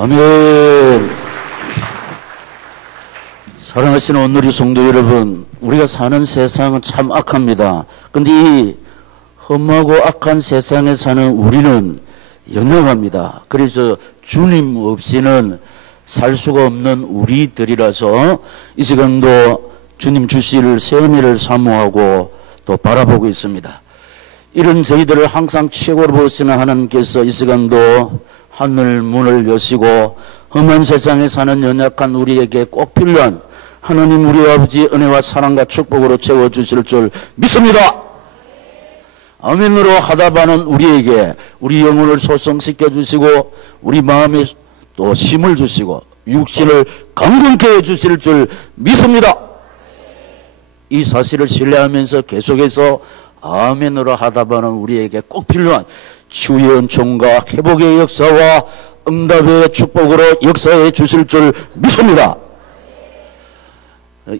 아멘. 사랑하시는 온누리 성도 여러분, 우리가 사는 세상은 참 악합니다. 근데 이 험하고 악한 세상에 사는 우리는 연약합니다. 그래서 주님 없이는 살 수가 없는 우리들이라서 이 시간도 주님 주실 새 은혜를 사모하고 또 바라보고 있습니다. 이런 저희들을 항상 최고로 보시는 하나님께서 이 시간도 하늘 문을 여시고 험한 세상에 사는 연약한 우리에게 꼭 필요한 하나님 우리 아버지 은혜와 사랑과 축복으로 채워주실 줄 믿습니다. 아멘으로 하다바는 우리에게 우리 영혼을 소성시켜 주시고 우리 마음에 또 힘을 주시고 육신을 강건케 해주실 줄 믿습니다. 이 사실을 신뢰하면서 계속해서 아멘으로 하다바는 우리에게 꼭 필요한 치유의 은총과 회복의 역사와 응답의 축복으로 역사해 주실 줄 믿습니다.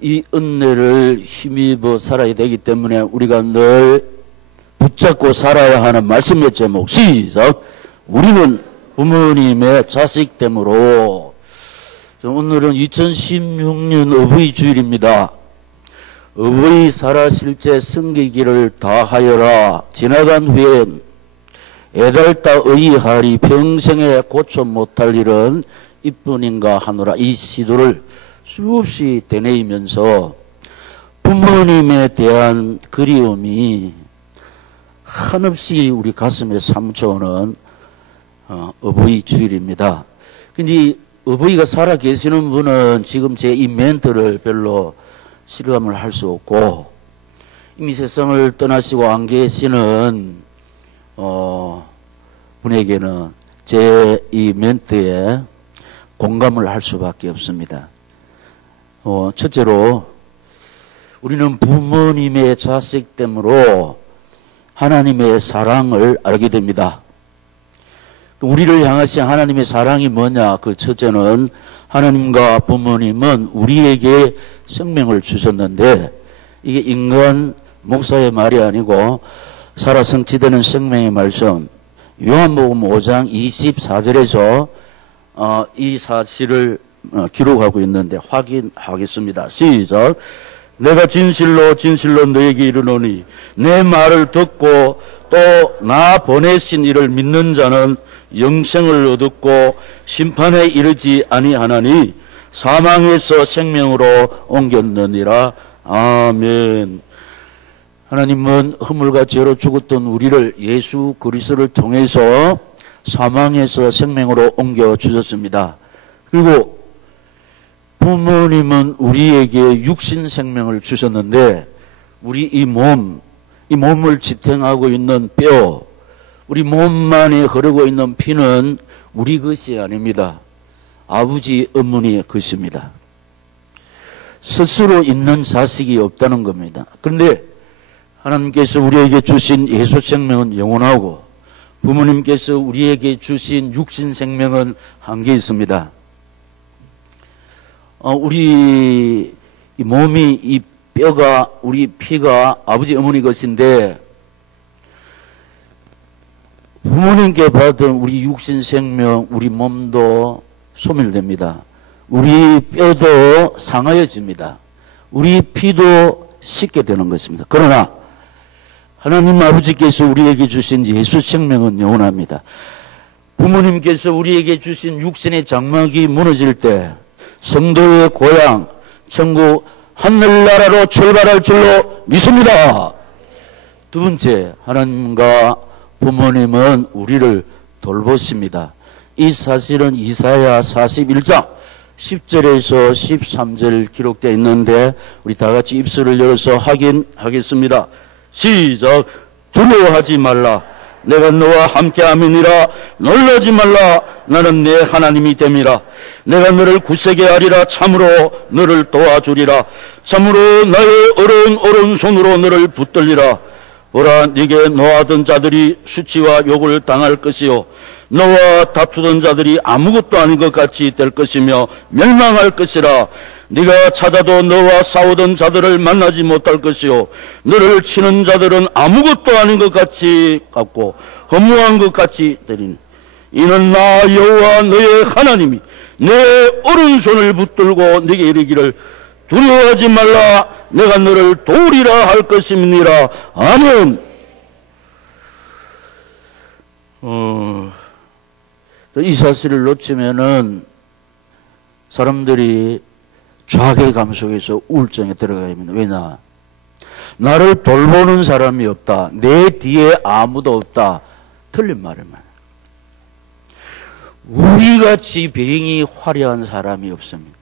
이 은혜를 힘입어 살아야 되기 때문에 우리가 늘 붙잡고 살아야 하는 말씀의 제목 시작. 우리는 부모님의 자식됨으로. 오늘은 2016년 어버이 주일입니다. 어버이 살아실제 섬기기를 다하여라. 지나간 후엔 애달다 의하리 평생에 고쳐 못할 일은 이뿐인가 하노라. 이 시도를 수없이 되뇌이면서 부모님에 대한 그리움이 한없이 우리 가슴에 사무쳐오는 어버이 주일입니다. 근데 어버이가 살아 계시는 분은 지금 제 이 멘트를 별로 실감을 할 수 없고 이미 세상을 떠나시고 안 계시는 분에게는 제 이 멘트에 공감을 할 수밖에 없습니다. 첫째로 우리는 부모님의 자식됨으로 하나님의 사랑을 알게 됩니다. 우리를 향하신 하나님의 사랑이 뭐냐? 그 첫째는 하나님과 부모님은 우리에게 생명을 주셨는데 이게 인간 목사의 말이 아니고 살아 성취되는 생명의 말씀 요한복음 5장 24절에서 이 사실을 기록하고 있는데 확인하겠습니다. 시작. 내가 진실로 진실로 너에게 이르노니 내 말을 듣고 또 나 보내신 이를 믿는 자는 영생을 얻었고 심판에 이르지 아니하나니 사망에서 생명으로 옮겼느니라. 아멘. 하나님은 허물과 죄로 죽었던 우리를 예수 그리스도를 통해서 사망에서 생명으로 옮겨 주셨습니다. 그리고 부모님은 우리에게 육신 생명을 주셨는데 우리 이 몸을 지탱하고 있는 뼈, 우리 몸만에 흐르고 있는 피는 우리 것이 아닙니다. 아버지 어머니의 것입니다. 스스로 있는 자식이 없다는 겁니다. 그런데 하나님께서 우리에게 주신 예수 생명은 영원하고 부모님께서 우리에게 주신 육신 생명은 한계 있습니다. 우리 이 몸이 이 뼈가 우리 피가 아버지 어머니 것인데 부모님께 받은 우리 육신 생명 우리 몸도 소멸됩니다. 우리 뼈도 상하여집니다. 우리 피도 씻게 되는 것입니다. 그러나 하나님 아버지께서 우리에게 주신 예수 생명은 영원합니다. 부모님께서 우리에게 주신 육신의 장막이 무너질 때 성도의 고향 천국 하늘나라로 출발할 줄로 믿습니다. 두 번째, 하나님과 부모님은 우리를 돌보십니다. 이 사실은 이사야 41장 10절에서 13절 기록되어 있는데 우리 다 같이 입술을 열어서 확인하겠습니다. 시작. 두려워하지 말라. 내가 너와 함께함이니라. 놀라지 말라. 나는 내 하나님이 됨이라. 내가 너를 굳세게 하리라. 참으로 너를 도와주리라. 참으로 나의 오른손으로 너를 붙들리라. 보라, 네게 노하던 자들이 수치와 욕을 당할 것이요 너와 다투던 자들이 아무것도 아닌 것 같이 될 것이며 멸망할 것이라. 네가 찾아도 너와 싸우던 자들을 만나지 못할 것이요 너를 치는 자들은 아무것도 아닌 것 같이 같고 허무한 것 같이 되리니 이는 나 여호와 너의 하나님이 내 오른손을 붙들고 네게 이르기를 두려워하지 말라 내가 너를 도우리라 할 것임이니라. 아멘. 이 사실을 놓치면은 사람들이 좌괴감 속에서 우울증에 들어가야 합니다. 왜냐? 나를 돌보는 사람이 없다. 내 뒤에 아무도 없다. 틀린 말입니다. 우리같이 병이 화려한 사람이 없습니다.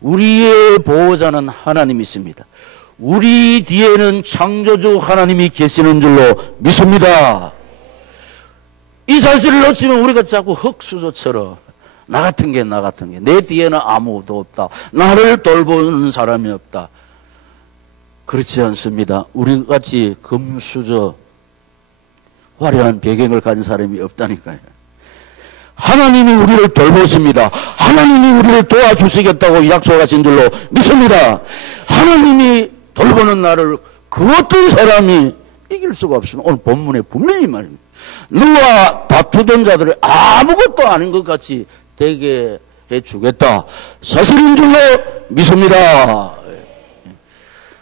우리의 보호자는 하나님이 있습니다. 우리 뒤에는 창조주 하나님이 계시는 줄로 믿습니다. 이 사실을 놓치면 우리가 자꾸 흙수저처럼 나 같은 게 내 뒤에는 아무도 없다. 나를 돌보는 사람이 없다. 그렇지 않습니다. 우리같이 금수저 화려한 배경을 가진 사람이 없다니까요. 하나님이 우리를 돌보십니다. 하나님이 우리를 도와주시겠다고 약속하신 줄로 믿습니다. 하나님이 돌보는 나를 그 어떤 사람이 이길 수가 없습니다. 오늘 본문에 분명히 말입니다. 너와 다투던 자들이 아무것도 아닌 것 같이 되게 해주겠다. 사실인 줄로 믿습니다.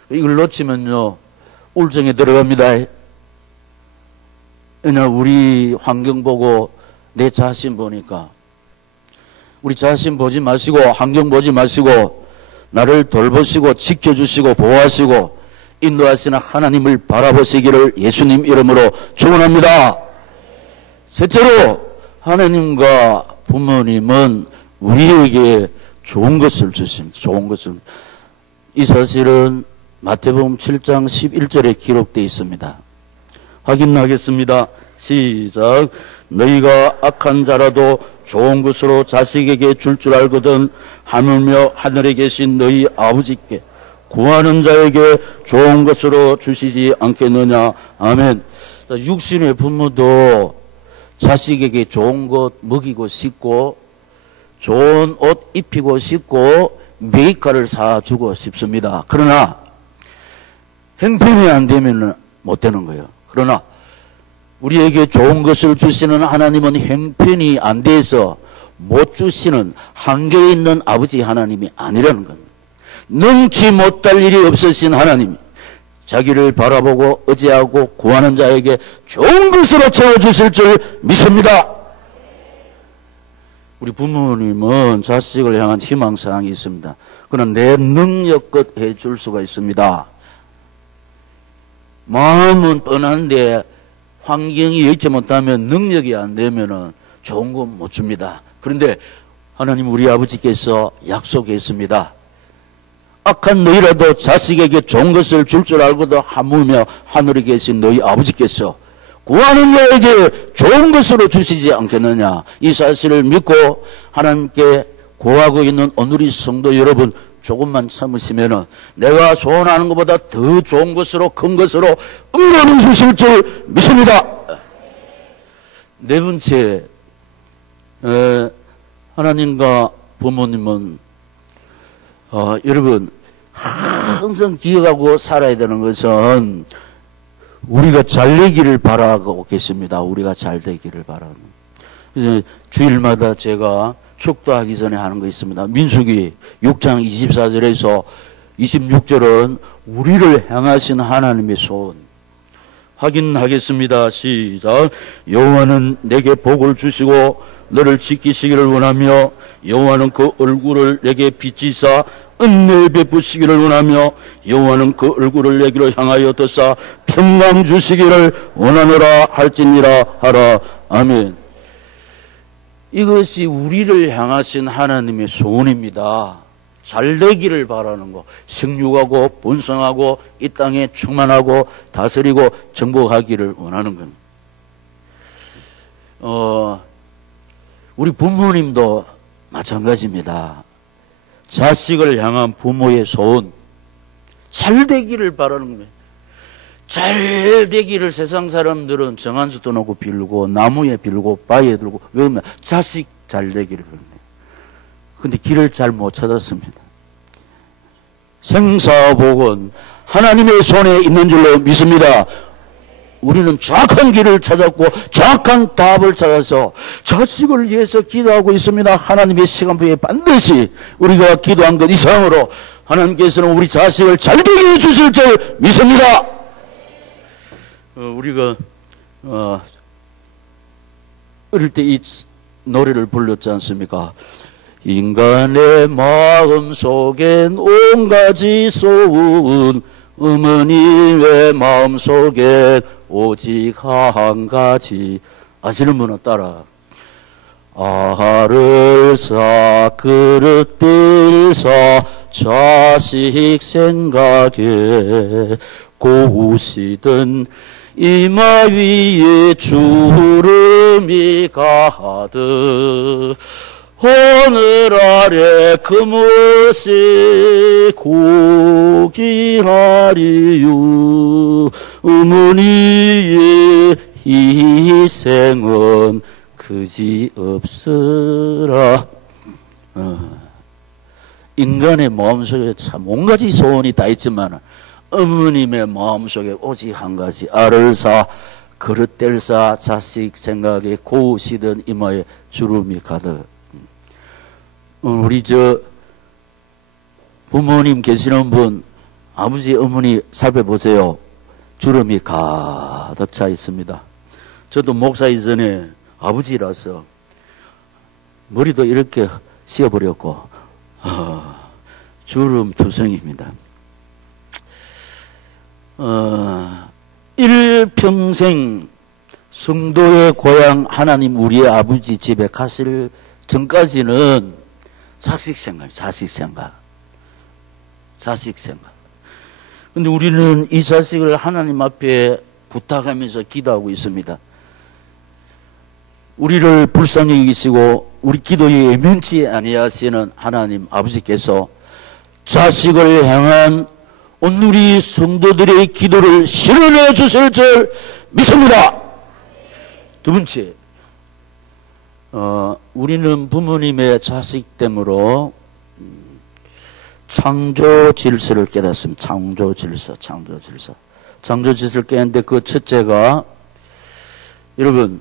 이걸 놓치면요 우울증에 들어갑니다. 왜냐 우리 환경 보고 내 자신 보니까 우리 자신 보지 마시고 환경 보지 마시고 나를 돌보시고 지켜주시고 보호하시고 인도하시는 하나님을 바라보시기를 예수님 이름으로 축원합니다. 셋째로 하나님과 부모님은 우리에게 좋은 것을 주십니다. 좋은 것을. 이 사실은 마태복음 7장 11절에 기록되어 있습니다. 확인하겠습니다. 시작. 너희가 악한 자라도 좋은 것으로 자식에게 줄 알거든 하물며 하늘에 계신 너희 아버지께 구하는 자에게 좋은 것으로 주시지 않겠느냐. 아멘. 육신의 부모도 자식에게 좋은 것 먹이고 싶고 좋은 옷 입히고 싶고 메이커를 사주고 싶습니다. 그러나 형편이 안 되면 못 되는 거예요. 그러나 우리에게 좋은 것을 주시는 하나님은 형편이 안 돼서 못 주시는 한계에 있는 아버지 하나님이 아니라는 겁니다. 능치 못할 일이 없으신 하나님이 자기를 바라보고 의지하고 구하는 자에게 좋은 것으로 채워주실 줄 믿습니다. 우리 부모님은 자식을 향한 희망사항이 있습니다. 그러나 내 능력껏 해줄 수가 있습니다. 마음은 뻔한데 환경이 여의치 못하면 능력이 안 되면 좋은 건 못 줍니다. 그런데 하나님 우리 아버지께서 약속했습니다. 악한 너희라도 자식에게 좋은 것을 줄 줄 알고도 하물며 하늘에 계신 너희 아버지께서 구하는 자에게 좋은 것으로 주시지 않겠느냐. 이 사실을 믿고 하나님께 구하고 있는 오늘의 성도 여러분, 조금만 참으시면은 내가 소원하는 것보다 더 좋은 것으로 큰 것으로 응답을 주실 줄 믿습니다. 네 번째, 하나님과 부모님은 여러분 항상 기억하고 살아야 되는 것은 우리가 잘 되기를 바라고 계십니다. 우리가 잘 되기를 바라는. 그래서 주일마다 제가 축도하기 전에 하는 거 있습니다. 민수기 6장 24절에서 26절은 우리를 향하신 하나님의 소원 확인하겠습니다. 시작. 여호와는 내게 복을 주시고 너를 지키시기를 원하며 여호와는 그 얼굴을 내게 비치사 은혜를 베푸시기를 원하며 여호와는 그 얼굴을 내게로 향하여 드사 평강 주시기를 원하노라 할지니라 하라. 아멘. 이것이 우리를 향하신 하나님의 소원입니다. 잘 되기를 바라는 거, 생육하고 번성하고 이 땅에 충만하고 다스리고 정복하기를 원하는 겁니다. 우리 부모님도 마찬가지입니다. 자식을 향한 부모의 소원, 잘 되기를 바라는 겁니다. 잘 되기를 세상 사람들은 정한수도 놓고 빌고 나무에 빌고 바위에 들고 왜 그러면 자식 잘 되기를 그럽니다. 근데 길을 잘 못 찾았습니다. 생사복은 하나님의 손에 있는 줄로 믿습니다. 우리는 정확한 길을 찾았고 정확한 답을 찾아서 자식을 위해서 기도하고 있습니다. 하나님의 시간표에 반드시 우리가 기도한 것 이상으로 하나님께서는 우리 자식을 잘 되게 해주실 줄 믿습니다. 우리가 어릴 때 이 노래를 불렀지 않습니까? 인간의 마음속엔 온가지 소운 어머니의 마음속엔 오직 한 가지. 아시는 분은 따라. 알을 사 그릇들 사 자식 생각에 고우시던 이마 위에 주름이 가득 하늘 아래 그물새 고기하리요 어머니의 희생은 그지없으라. 인간의 마음속에 참 온가지 소원이 다 있지만 어머님의 마음속에 오직 한 가지 알을 사 그릇될 사 자식 생각에 고우시던 이마에 주름이 가득. 우리 부모님 계시는 분 아버지 어머니 살펴보세요. 주름이 가득 차 있습니다. 저도 목사 이전에 아버지라서 머리도 이렇게 씌어버렸고 주름 투성입니다. 일평생 성도의 고향 하나님 우리의 아버지 집에 가실 전까지는 자식 생각. 근데 우리는 이 자식을 하나님 앞에 부탁하면서 기도하고 있습니다. 우리를 불쌍히 여기시고 우리 기도에 예면치 아니하시는 하나님 아버지께서 자식을 향한 오늘 성도들의 기도를 실현해 주실 줄 믿습니다. 두 번째, 우리는 부모님의 자식됨으로 창조 질서를 깨닫습니다. 창조 질서를 깨는데 그 첫째가 여러분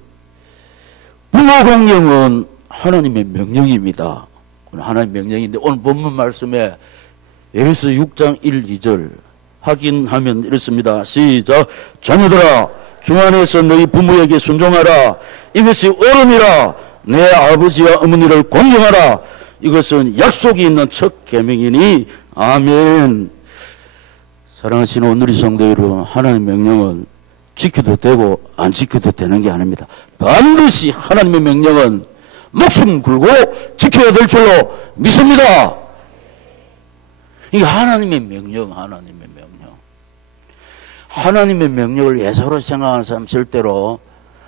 부모 공경은 하나님의 명령입니다. 하나님의 명령인데 오늘 본문 말씀에 에베소 6장 1, 2절 확인하면 이렇습니다. 시작. 자녀들아 주 안에서 너희 부모에게 순종하라. 이것이 옳음이라. 내 아버지와 어머니를 공경하라. 이것은 약속이 있는 첫 계명이니 아멘. 사랑하시는 오늘의 성도 여러분, 하나님의 명령은 지켜도 되고 안 지켜도 되는 게 아닙니다. 반드시 하나님의 명령은 목숨 걸고 지켜야 될 줄로 믿습니다. 이게 하나님의 명령. 하나님의 명령을 예사로 생각하는 사람 절대로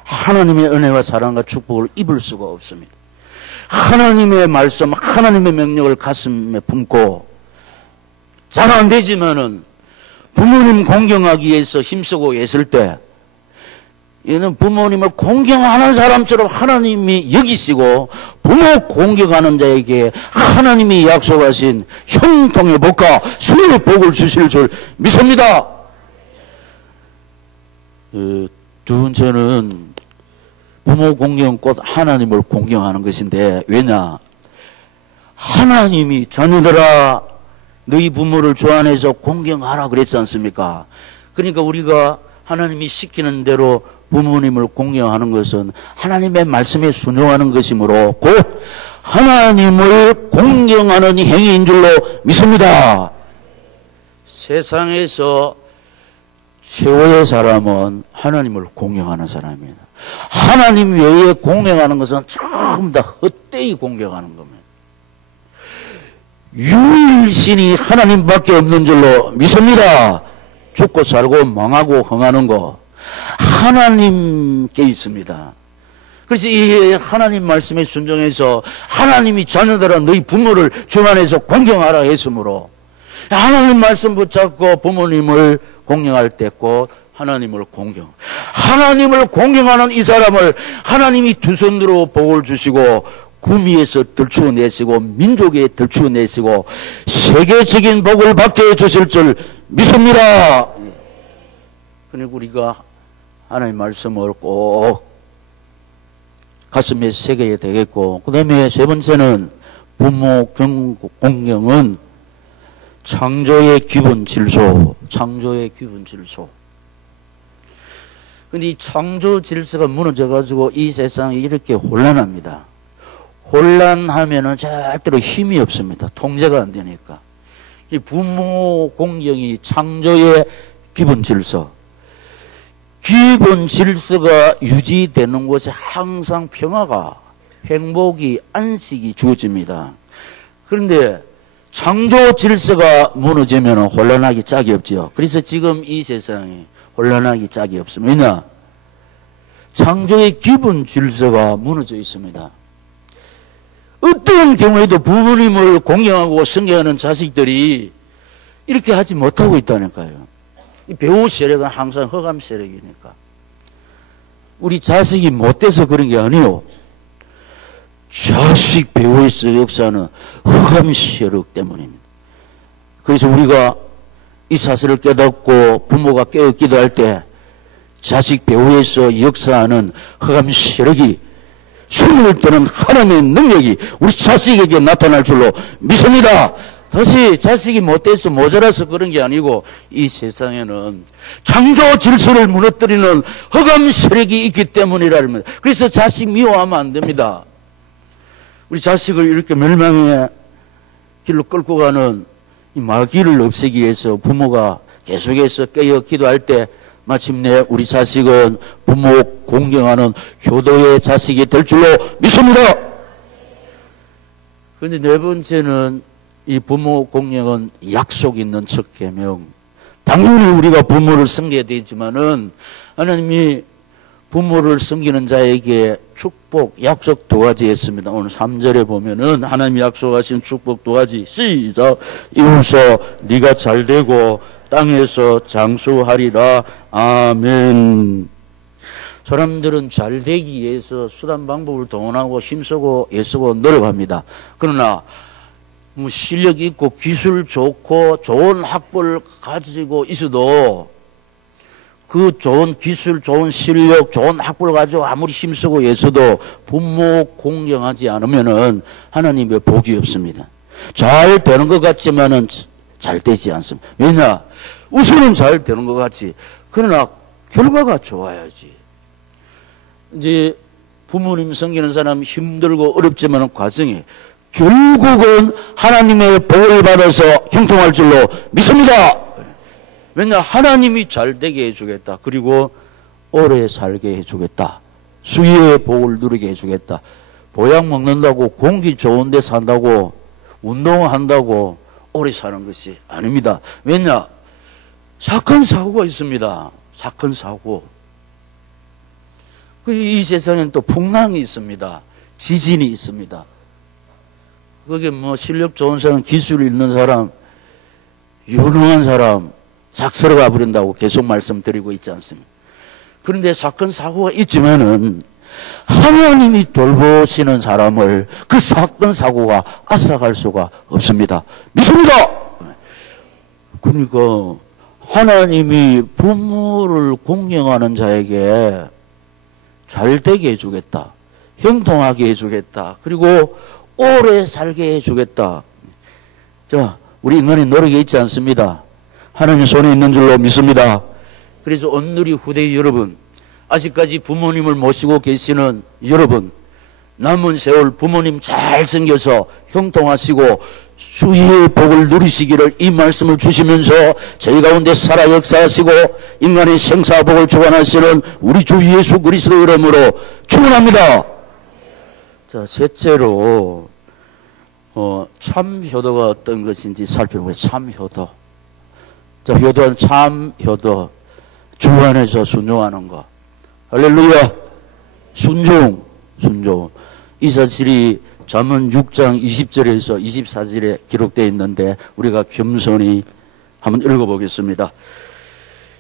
하나님의 은혜와 사랑과 축복을 입을 수가 없습니다. 하나님의 말씀, 하나님의 명령을 가슴에 품고 잘 안 되지만은 부모님 공경하기 위해서 힘쓰고 있을 때 얘는 부모님을 공경하는 사람처럼 하나님이 여기시고 부모 공경하는 자에게 하나님이 약속하신 형통의 복과 수의 복을 주실 줄 믿습니다. 두 번째는 부모 공경 곧 하나님을 공경하는 것인데 왜냐? 하나님이 자녀들아 너희 부모를 주 안에서 공경하라 그랬지 않습니까? 그러니까 우리가 하나님이 시키는 대로 부모님을 공경하는 것은 하나님의 말씀에 순종하는 것이므로 곧 하나님을 공경하는 행위인 줄로 믿습니다. 세상에서 최고의 사람은 하나님을 공경하는 사람입니다. 하나님 외에 공경하는 것은 전부 다 헛되이 공경하는 겁니다. 유일신이 하나님밖에 없는 줄로 믿습니다. 죽고 살고 망하고 흥하는 거 하나님께 있습니다. 그래서 이 하나님 말씀에 순종해서 하나님이 자녀들아 너희 부모를 주 안에서 공경하라 했으므로 하나님 말씀 붙잡고 부모님을 공경할 때 꼭 하나님을 하나님을 공경하는 이 사람을 하나님이 두 손으로 복을 주시고 구미에서 들추어내시고 민족에 들추어내시고 세계적인 복을 받게 해주실 줄 믿습니다. 그러니까 우리가 하나님 말씀을 꼭 가슴에 새겨야 되겠고, 그 다음에 세 번째는 부모 공경은 창조의 기본 질서, 창조의 기본 질서. 근데 이 창조 질서가 무너져가지고 이 세상이 이렇게 혼란합니다. 혼란하면은 절대로 힘이 없습니다. 통제가 안 되니까. 이 부모 공경이 창조의 기본 질서. 기본 질서가 유지되는 곳에 항상 평화가, 행복이, 안식이 주어집니다. 그런데 창조 질서가 무너지면 혼란하기 짝이 없죠. 그래서 지금 이 세상이 혼란하기 짝이 없습니다. 왜냐? 창조의 기본 질서가 무너져 있습니다. 어떤 경우에도 부모님을 공경하고 성경하는 자식들이 이렇게 하지 못하고 있다니까요. 이 배우 세력은 항상 허감 세력이니까. 우리 자식이 못돼서 그런 게 아니요. 자식 배우에서 역사는 허감 세력 때문입니다. 그래서 우리가 이 사실을 깨닫고 부모가 깨어 기도할 때 자식 배우에서 역사하는 허감 세력이 숨을 뜨는 하나님의 능력이 우리 자식에게 나타날 줄로 믿습니다. 다시 자식이 못돼서 모자라서 그런 게 아니고 이 세상에는 창조 질서를 무너뜨리는 허감 세력이 있기 때문이라는. 그래서 자식 미워하면 안 됩니다. 우리 자식을 이렇게 멸망의 길로 끌고 가는 이 마귀를 없애기 위해서 부모가 계속해서 깨어 기도할 때 마침내 우리 자식은 부모 공경하는 효도의 자식이 될 줄로 믿습니다. 그런데 네 번째는 이 부모 공경은 약속 있는 첫 계명. 당연히 우리가 부모를 섬겨야 되지만은 하나님이 부모를 섬기는 자에게 축복, 약속 두 가지 했습니다. 오늘 3절에 보면은 하나님이 약속하신 축복 두 가지. 시작. 이웃서 네가 잘되고 땅에서 장수하리라. 아멘. 사람들은 잘되기 위해서 수단 방법을 동원하고 힘쓰고 애쓰고 노력합니다. 그러나 뭐 실력 있고 기술 좋고 좋은 학벌을 가지고 있어도 그 좋은 기술, 좋은 실력, 좋은 학벌을 가지고 아무리 힘쓰고 애써도 부모 공경하지 않으면은 하나님의 복이 없습니다. 잘 되는 것 같지만은 잘 되지 않습니다. 왜냐? 우선은 잘 되는 것 같지. 그러나 결과가 좋아야지. 이제 부모님 섬기는 사람 힘들고 어렵지만은 과정에 결국은 하나님의 복을 받아서 형통할 줄로 믿습니다. 왜냐? 하나님이 잘되게 해주겠다. 그리고 오래 살게 해주겠다. 수위의 복을 누리게 해주겠다. 보약 먹는다고 공기 좋은데 산다고 운동한다고 오래 사는 것이 아닙니다. 왜냐? 사건 사고가 있습니다. 사건 사고. 이 세상엔 또 풍랑이 있습니다. 지진이 있습니다. 그게 뭐 실력 좋은 사람, 기술이 있는 사람, 유능한 사람 작서로 가버린다고 계속 말씀드리고 있지 않습니까? 그런데 사건 사고가 있지만은 하나님이 돌보시는 사람을 그 사건 사고가 앗아갈 수가 없습니다. 믿습니다. 그러니까 하나님이 부모를 공경하는 자에게 잘되게 해주겠다. 형통하게 해주겠다. 그리고 오래 살게 해주겠다. 자, 우리 인간의 노력이 있지 않습니다. 하나님 손에 있는 줄로 믿습니다. 그래서 오늘의 후대 여러분, 아직까지 부모님을 모시고 계시는 여러분, 남은 세월 부모님 잘 섬겨서 형통하시고 수위의 복을 누리시기를 이 말씀을 주시면서 저희 가운데 살아 역사하시고 인간의 생사복을 주관하시는 우리 주 예수 그리스도 이름으로 축원합니다. 자, 셋째로 참 효도가 어떤 것인지 살펴보겠습니다. 참 효도. 자, 효도는 참 효도. 주 안에서 순종하는 것. 할렐루야. 순종. 이 사실이 잠언 6장 20절에서 24절에 기록되어 있는데 우리가 겸손히 한번 읽어보겠습니다.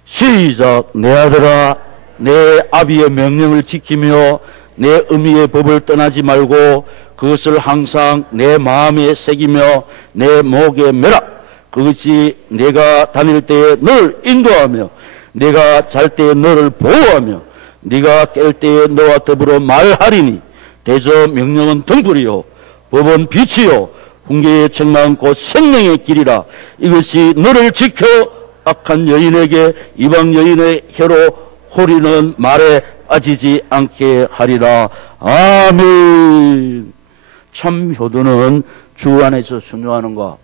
시작. 내 아들아, 내 아비의 명령을 지키며 내 어미의 법을 떠나지 말고 그것을 항상 내 마음에 새기며 내 목에 매라. 그것이 내가 다닐 때에 늘 인도하며 내가 잘 때에 너를 보호하며 네가 깰 때에 너와 더불어 말하리니 대저 명령은 등불이요 법은 빛이요 훈계의 책망은 곧 생명의 길이라. 이것이 너를 지켜 악한 여인에게 이방 여인의 혀로 호리는 말에 빠지지 않게 하리라. 아멘. 참 효도는 주 안에서 순종하는 것.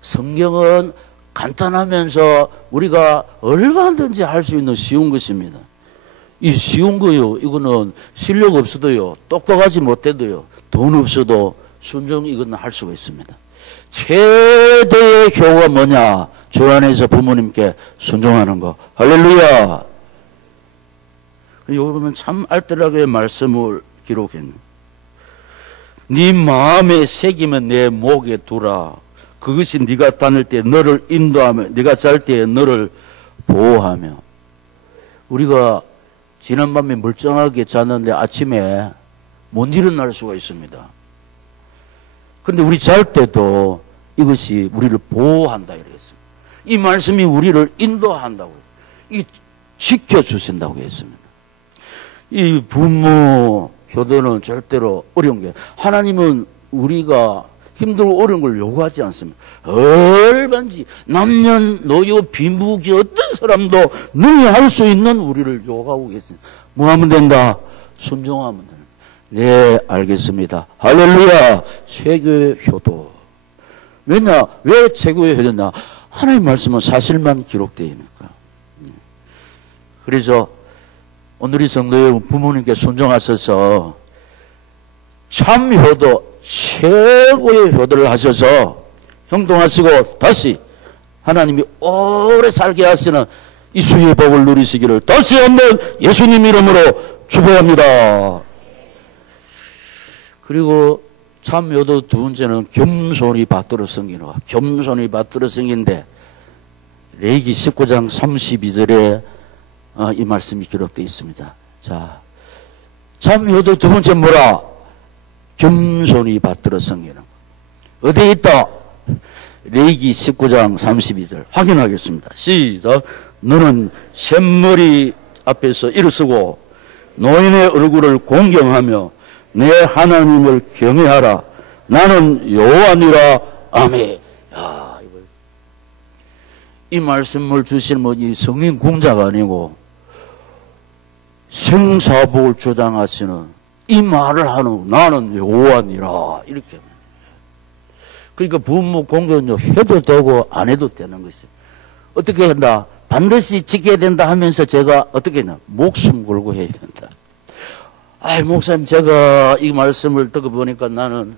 성경은 간단하면서 우리가 얼마든지 할 수 있는 쉬운 것입니다. 이 쉬운 거요. 이거는 실력 없어도요, 똑똑하지 못해도요, 돈 없어도 순종 이건 할 수가 있습니다. 최대의 효가 뭐냐? 주 안에서 부모님께 순종하는 거. 할렐루야. 여러분 참 알뜰하게 말씀을 기록했네. 네 마음에 새기면 내 목에 두라. 그것이 네가 다닐 때 너를 인도하며 네가 잘 때 너를 보호하며. 우리가 지난밤에 멀쩡하게 잤는데 아침에 못 일어날 수가 있습니다. 그런데 우리 잘 때도 이것이 우리를 보호한다 이랬습니다. 이 말씀이 우리를 인도한다고, 이 지켜주신다고 했습니다. 이 부모 효도는 절대로 어려운 게, 하나님은 우리가 힘들고 어려운 걸 요구하지 않습니다. 얼마든지 남녀노소 비무기 어떤 사람도 능히 할 수 있는 우리를 요구하고 계십니다. 뭐 하면 된다? 순종하면 된다. 네, 알겠습니다. 할렐루야. 최고의 효도. 왜냐? 왜 최고의 효도냐? 하나님 말씀은 사실만 기록되어 있으니까. 그래서 오늘 이 성도 여러분, 부모님께 순종하셔서 참 효도, 최고의 효도를 하셔서 형통하시고 다시 하나님이 오래 살게 하시는 이 수의 복을 누리시기를 다시 한번 예수님 이름으로 축복합니다. 그리고 참 효도 두 번째는 겸손히 받들어 섬기는 거. 겸손히 받들어 섬기는데 레위기 19장 32절에 이 말씀이 기록되어 있습니다. 자, 참 효도 두 번째 뭐라? 겸손히 받들어 섬기는 거. 어디에 있다? 레위기 19장 32절 확인하겠습니다. 시작. 너는 샘머리 앞에서 일어서고 노인의 얼굴을 공경하며 내 하나님을 경외하라. 나는 여호와니라. 아멘. 야, 이 말씀을 주시는 분이 성인 공자가 아니고 생사복을 주장하시는 이 말을 하는 나는 여호와니라 이렇게. 그러니까 부모 공경도 해도 되고 안 해도 되는 것이. 어떻게 한다? 반드시 지켜야 된다 하면서 제가 어떻게 했냐? 목숨 걸고 해야 된다. 아이, 목사님, 제가 이 말씀을 듣고 보니까 나는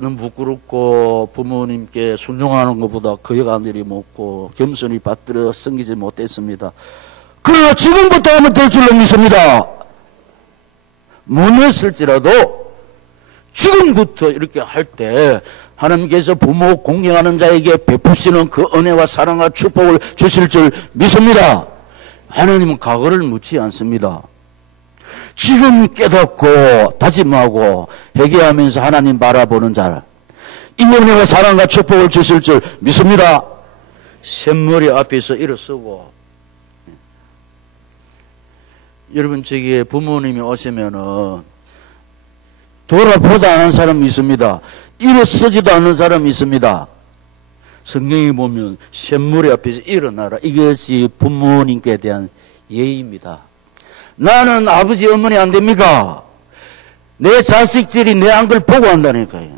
너무 부끄럽고 부모님께 순종하는 것보다 거역한 일이 많고 겸손히 받들어 섬기지 못했습니다. 그러나 지금부터 하면 될 줄로 믿습니다. 못했을지라도 지금부터 이렇게 할 때 하나님께서 부모 공경하는 자에게 베푸시는 그 은혜와 사랑과 축복을 주실 줄 믿습니다. 하나님은 과거를 묻지 않습니다. 지금 깨닫고 다짐하고 회개하면서 하나님 바라보는 자, 이 은혜와 사랑과 축복을 주실 줄 믿습니다. 샘머리 앞에서 일어서고. 여러분, 저기 부모님이 오시면은 돌아보다 않은 사람이 있습니다. 일어서지도 않는 사람이 있습니다. 성경에 보면 샘머리 앞에서 일어나라. 이것이 부모님께 대한 예의입니다. 나는 아버지 어머니 안 됩니까? 내 자식들이 내 한 걸 보고 한다니까요.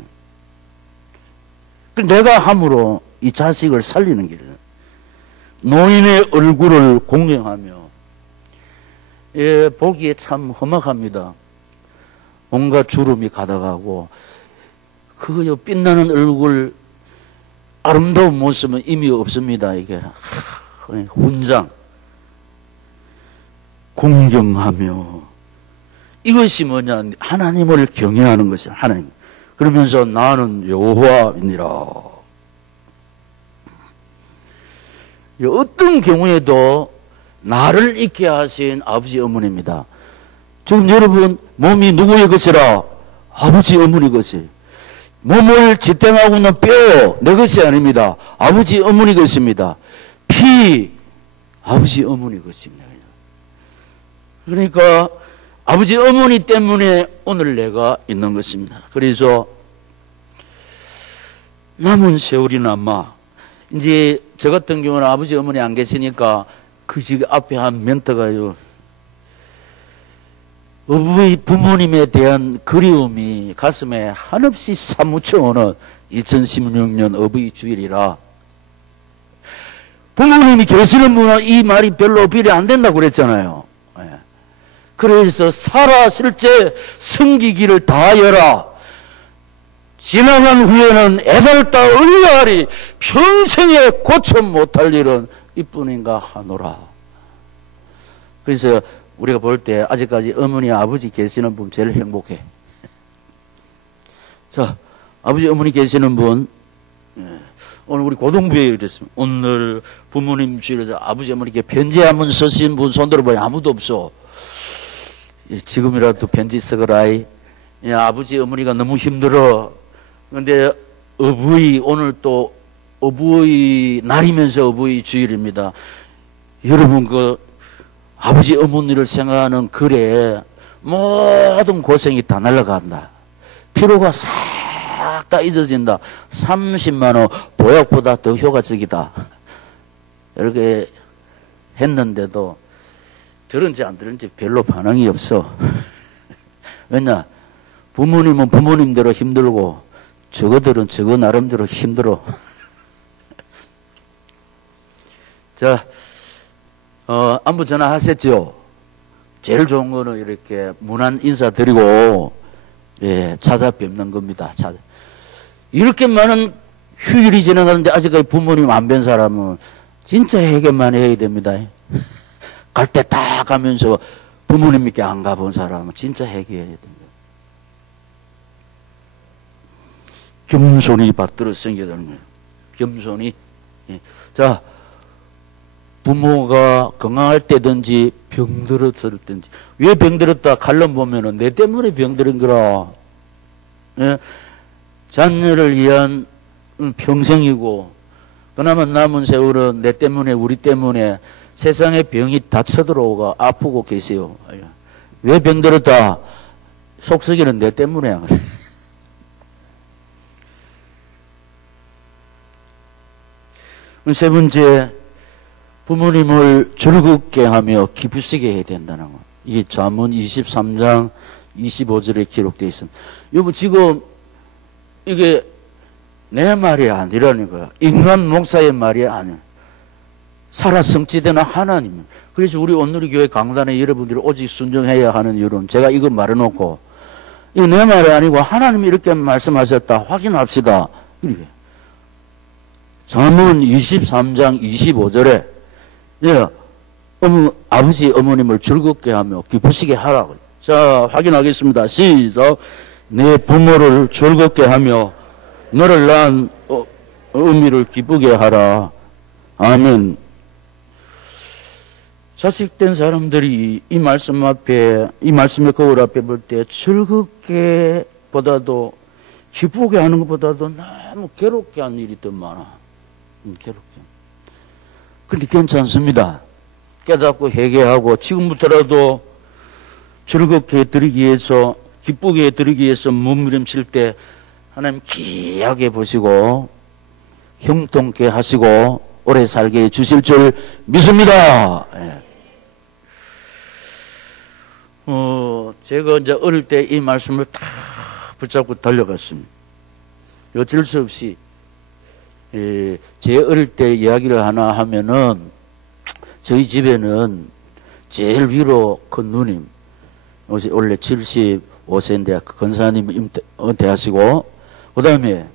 내가 함으로 이 자식을 살리는 길이에요. 노인의 얼굴을 공경하며. 예, 보기에 참 험악합니다. 온갖 주름이 가득하고 그 빛나는 얼굴, 아름다운 모습은 의미 없습니다. 이게 훈장, 공경하며. 이것이 뭐냐? 하나님을 경외하는 것이야. 하나님. 그러면서 나는 여호와이니라. 어떤 경우에도 나를 잊게 하신 아버지 어머니입니다. 지금 여러분 몸이 누구의 것이라? 아버지 어머니 것이. 몸을 지탱하고 있는 뼈, 내 것이 아닙니다. 아버지, 어머니 것입니다. 피, 아버지, 어머니 것입니다. 그러니까 아버지, 어머니 때문에 오늘 내가 있는 것입니다. 그래서 남은 세월이나마 이제 저 같은 경우는 아버지, 어머니 안 계시니까 그 집 앞에 한 멘트가요. 어부의 부모님에 대한 그리움이 가슴에 한없이 사무쳐오는 2016년 어부의 주일이라 부모님이 계시는 분은 이 말이 별로 어필이 안 된다고 그랬잖아요. 그래서 살았을 때 섬기기를 다하여라. 지나간 후에는 애달다 의아하리 평생에 고쳐 못할 일은 이뿐인가 하노라. 그래서 우리가 볼 때 아직까지 어머니 아버지 계시는 분 제일 행복해. 자, 아버지 어머니 계시는 분, 오늘 우리 고등부에 이랬습니다. 오늘 부모님 주일에서 아버지 어머니께 편지 한번 쓰신 분 손 들어봐요. 아무도 없어. 지금이라도 편지 쓰거라이. 아버지 어머니가 너무 힘들어. 근데 어부의 오늘 또 어부의 날이면서 어부의 주일입니다. 여러분 그 아버지 어머니를 생각하는 글에 모든 고생이 다 날아간다. 피로가 싹 다 잊어진다. 30만 원 보약보다 더 효과적이다. 이렇게 했는데도 들은지 안 들은지 별로 반응이 없어. 왜냐? 부모님은 부모님대로 힘들고 저거들은 저거 나름대로 힘들어. 자, 안부 전화하셨죠? 제일 좋은 거는 이렇게 문안 인사드리고, 예, 찾아뵙는 겁니다. 이렇게 많은 휴일이 지나가는데 아직까지 부모님 안 뵌 사람은 진짜 회개만 해야 됩니다. 갈 때 다 가면서 부모님께 안 가본 사람은 진짜 회개해야 됩니다. 겸손히 받들어 생겨야 되는 거예요. 겸손히. 예. 자, 부모가 건강할 때든지 병들었을 때든지 왜 병들었다 칼럼 보면은 내 때문에 병들은 거라. 예? 자녀를 위한 평생이고 그나마 남은 세월은 내 때문에 우리 때문에 세상에 병이 다 쳐들어오고 아프고 계세요. 왜 병들었다? 속썩이는 내 때문에. 세 번째, 부모님을 즐겁게 하며 기쁘시게 해야 된다는 거. 이게 잠언 23장 25절에 기록되어 있습니다. 여러분 지금 이게 내 말이 아니라는 거야. 인간 목사의 말이 아니야. 살아 성취되는 하나님. 그래서 우리 온누리 교회 강단에 여러분들이 오직 순종해야 하는 이유는 제가 이거 말해놓고 이거 내 말이 아니고 하나님이 이렇게 말씀하셨다 확인합시다. 이렇게. 잠언 23장 25절에 예, 아버지 어머님을 즐겁게 하며 기쁘시게 하라고. 자, 확인하겠습니다. 시작. 내 부모를 즐겁게 하며 너를 낳은 어미를 기쁘게 하라. 아멘. 자식된 사람들이 이 말씀 앞에, 이 말씀의 거울 앞에 볼 때 즐겁게 보다도 기쁘게 하는 것보다도 너무 괴롭게 하는 일이 더 많아. 괴롭게. 근데 괜찮습니다. 깨닫고 회개하고 지금부터라도 즐겁게 드리기 위해서, 기쁘게 드리기 위해서 몸부림칠 때 하나님 귀하게 보시고 형통케 하시고 오래 살게 해 주실 줄 믿습니다. 예. 제가 이제 어릴 때 이 말씀을 다 붙잡고 달려갔습니다. 어쩔 수 없이 제 어릴 때 이야기를 하나 하면은 저희 집에는 제일 위로 큰 누님, 원래 75세인데 권사님 은퇴하시고 그 다음에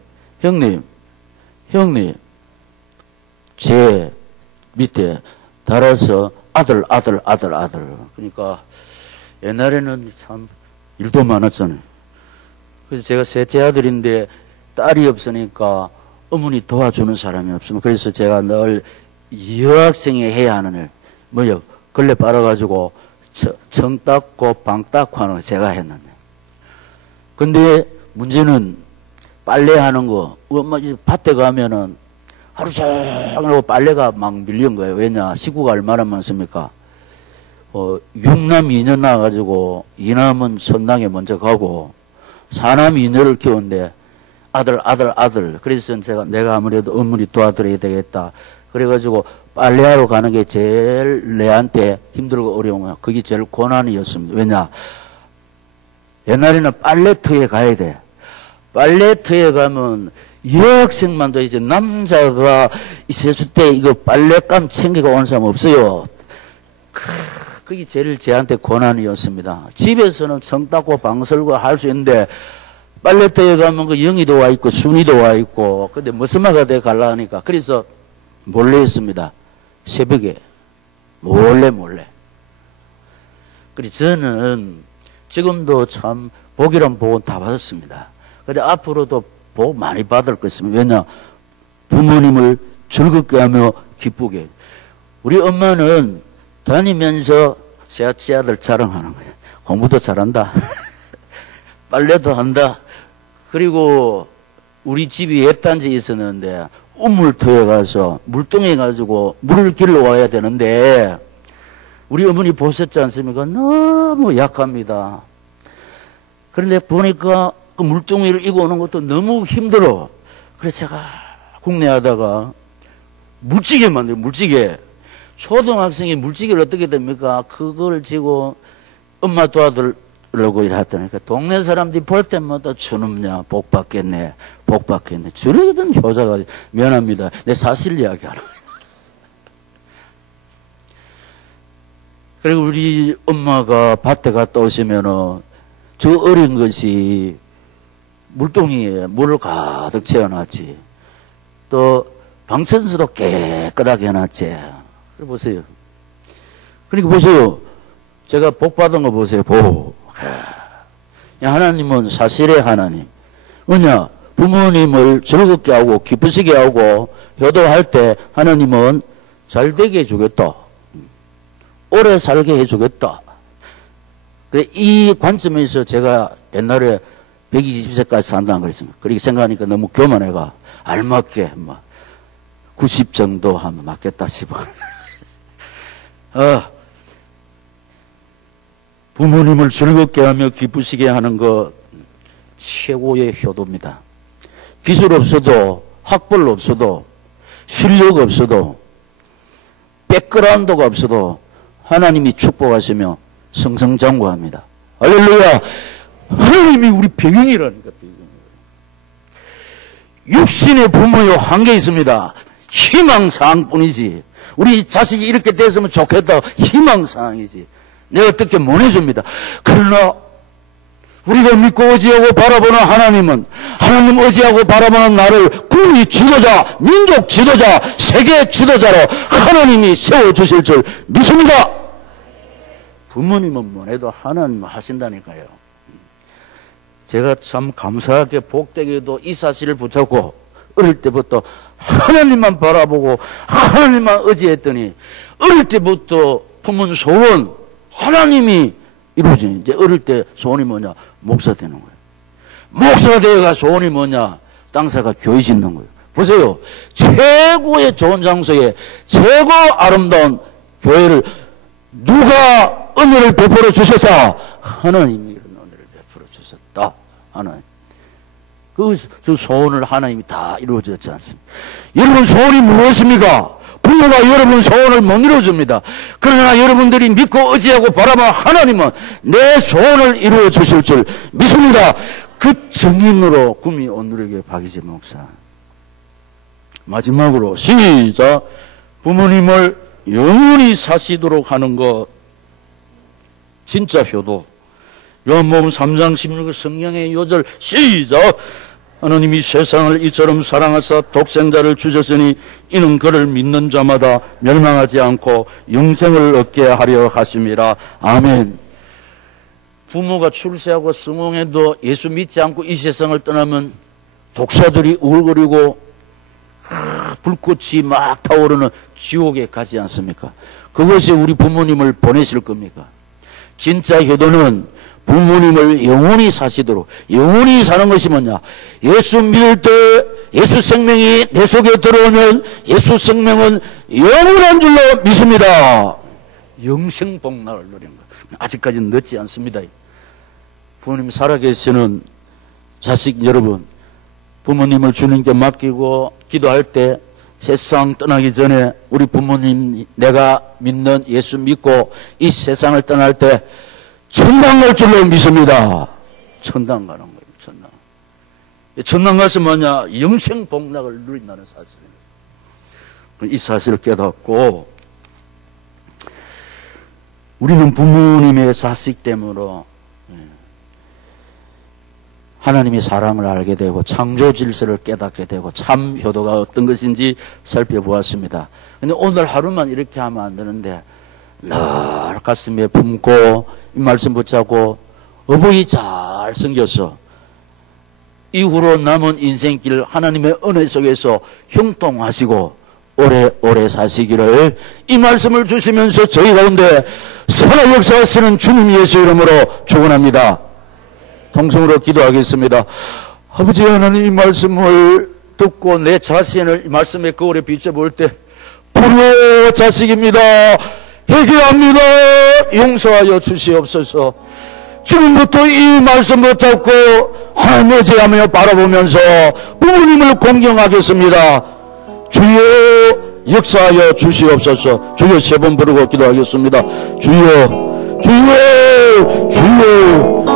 형님 제 밑에 달아서 아들. 그러니까 옛날에는 참 일도 많았잖아요. 그래서 제가 셋째 아들인데 딸이 없으니까 어머니 도와주는 사람이 없으면 그래서 제가 늘 여학생이 해야 하는 일, 뭐요? 걸레 빨아가지고 청 닦고 방 닦고 하는 거 제가 했는데. 근데 문제는 빨래하는 거, 엄마 이제 밭에 가면은 하루 종일 빨래가 막 밀린 거예요. 왜냐? 식구가 얼마나 많습니까? 6남 2녀 낳아가지고, 2남은 선당에 먼저 가고, 4남 2녀를 키우는데, 아들. 그래서 내가 아무래도 어머니 도와드려야 되겠다. 그래가지고, 빨래하러 가는 게 제일 내한테 힘들고 어려운 거야. 그게 제일 고난이었습니다. 왜냐? 옛날에는 빨래터에 가야 돼. 빨래터에 가면, 여학생만도 이제 남자가 있었을 때 이거 빨랫감 챙기고 온 사람 없어요. 그게 제일 제한테 고난이었습니다. 집에서는 성 닦고 방 설고 할 수 있는데 빨래터에 가면 그 영희도 와 있고 순이도 와 있고 근데 무슨 말가 돼 갈라 하니까 그래서 몰래 했습니다. 새벽에 몰래. 그래서 저는 지금도 참 복이란 복은 다 받았습니다. 그래 앞으로도 복 많이 받을 것입니다. 왜냐? 부모님을 즐겁게 하며 기쁘게. 우리 엄마는 다니면서 제 아들 자랑하는 거예요. 공부도 잘한다. 빨래도 한다. 그리고 우리 집이 옛단지에 있었는데 우물터에 가서 물동에 가지고 물을 길러 와야 되는데 우리 어머니 보셨지 않습니까? 너무 약합니다. 그런데 보니까 그 물동이를 이고 오는 것도 너무 힘들어. 그래서 제가 국내하다가 물찌개 만들어요. 물찌개. 초등학생이 물찌개를 어떻게 됩니까? 그걸 지고 엄마 도와주려고 일하더니까 동네 사람들이 볼 때마다 저놈냐 복 받겠네. 저러던 효자가 미안합니다. 내 사실 이야기하는 거야. 그리고 우리 엄마가 밭에 갔다 오시면은 저 어린 것이 물동이에 물을 가득 채워놨지. 또 방천수도 깨끗하게 해놨지. 그래 보세요. 그러니까 보세요. 제가 복 받은 거 보세요. 복. 하나님은 사실의 하나님. 왜냐? 부모님을 즐겁게 하고 기쁘시게 하고 효도할 때 하나님은 잘 되게 해주겠다. 오래 살게 해주겠다. 이 관점에서 제가 옛날에 120세까지 산다는 그랬습니다. 그렇게 생각하니까 너무 교만해가 알맞게 90 정도 하면 맞겠다 싶어. 부모님을 즐겁게 하며 기쁘시게 하는 것 최고의 효도입니다. 기술 없어도 학벌 없어도 실력 없어도 백그라운드가 없어도 하나님이 축복하시며 성성장구합니다. 할렐루야. 하나님이 우리 배경이라니까. 육신의 부모요 한계 있습니다. 희망사항뿐이지. 우리 자식이 이렇게 됐으면 좋겠다. 희망사항이지. 내가 어떻게 못 해줍니다. 그러나 우리가 믿고 의지하고 바라보는 하나님은 하나님 의지하고 바라보는 나를 국민 지도자, 민족 지도자, 세계 지도자로 하나님이 세워주실 줄 믿습니다. 부모님은 뭐래도 하나님은 하신다니까요. 제가 참 감사하게 복되게도 이 사실을 붙잡고 어릴 때부터 하나님만 바라보고 하나님만 의지했더니 어릴 때부터 품은 소원 하나님이 이루어지는. 이제 어릴 때 소원이 뭐냐? 목사 되는 거예요. 목사가 되어가 소원이 뭐냐? 땅사가 교회 짓는 거예요. 보세요. 최고의 좋은 장소에 최고 아름다운 교회를 누가 은혜를 베풀어 주셨다? 하나님이 이런 은혜를 베풀어 주셨다. 하나님. 그 소원을 하나님이 다 이루어졌지 않습니까? 여러분 소원이 무엇입니까? 부모가 여러분 소원을 못 이루어줍니다. 그러나 여러분들이 믿고 의지하고 바라보는 하나님은 내 소원을 이루어 주실 줄 믿습니다. 그 증인으로 구미 오늘에게 박이재 목사. 마지막으로 시작. 부모님을 영원히 사시도록 하는 것 진짜 효도. 요한복음 3장 16절 성경의 요절 시작. 하나님이 세상을 이처럼 사랑하사 독생자를 주셨으니 이는 그를 믿는 자마다 멸망하지 않고 영생을 얻게 하려 하심이라. 아멘. 부모가 출세하고 성공해도 예수 믿지 않고 이 세상을 떠나면 독사들이 우글거리고 불꽃이 막 타오르는 지옥에 가지 않습니까? 그것이 우리 부모님을 보내실 겁니까? 진짜 효도는 부모님을 영원히 사시도록. 영원히 사는 것이 뭐냐? 예수 믿을 때 예수 생명이 내 속에 들어오면 예수 생명은 영원한 줄로 믿습니다. 영생 복락을 누리는 것. 아직까지는 늦지 않습니다. 부모님 살아계시는 자식 여러분, 부모님을 주님께 맡기고 기도할 때 세상 떠나기 전에 우리 부모님, 내가 믿는 예수 믿고 이 세상을 떠날 때 천당 갈 줄로 믿습니다. 천당 가는 거예요. 천당. 천당 가서 뭐냐? 영생 복락을 누린다는 사실입니다. 이 사실을 깨닫고 우리는 부모님의 자식 때문에 하나님의 사랑을 알게 되고 창조 질서를 깨닫게 되고 참 효도가 어떤 것인지 살펴보았습니다. 근데 오늘 하루만 이렇게 하면 안 되는데 늘 가슴에 품고 이 말씀 붙잡고 어버이 잘 섬겨서 이후로 남은 인생길 하나님의 은혜 속에서 형통하시고 오래오래 사시기를 이 말씀을 주시면서 저희 가운데 선한 역사하시는 주님 예수 이름으로 축원합니다. 통성으로 기도하겠습니다. 아버지 하나님, 이 말씀을 듣고 내 자신을 이 말씀의 거울에 비춰볼 때 불효 자식입니다. 회개합니다. 용서하여 주시옵소서. 지금부터 이 말씀 붙잡고 하나님 의지하며 바라보면서 부모님을 공경하겠습니다. 주여 역사하여 주시옵소서. 주여 3번 부르고 기도하겠습니다. 주여, 주여, 주여.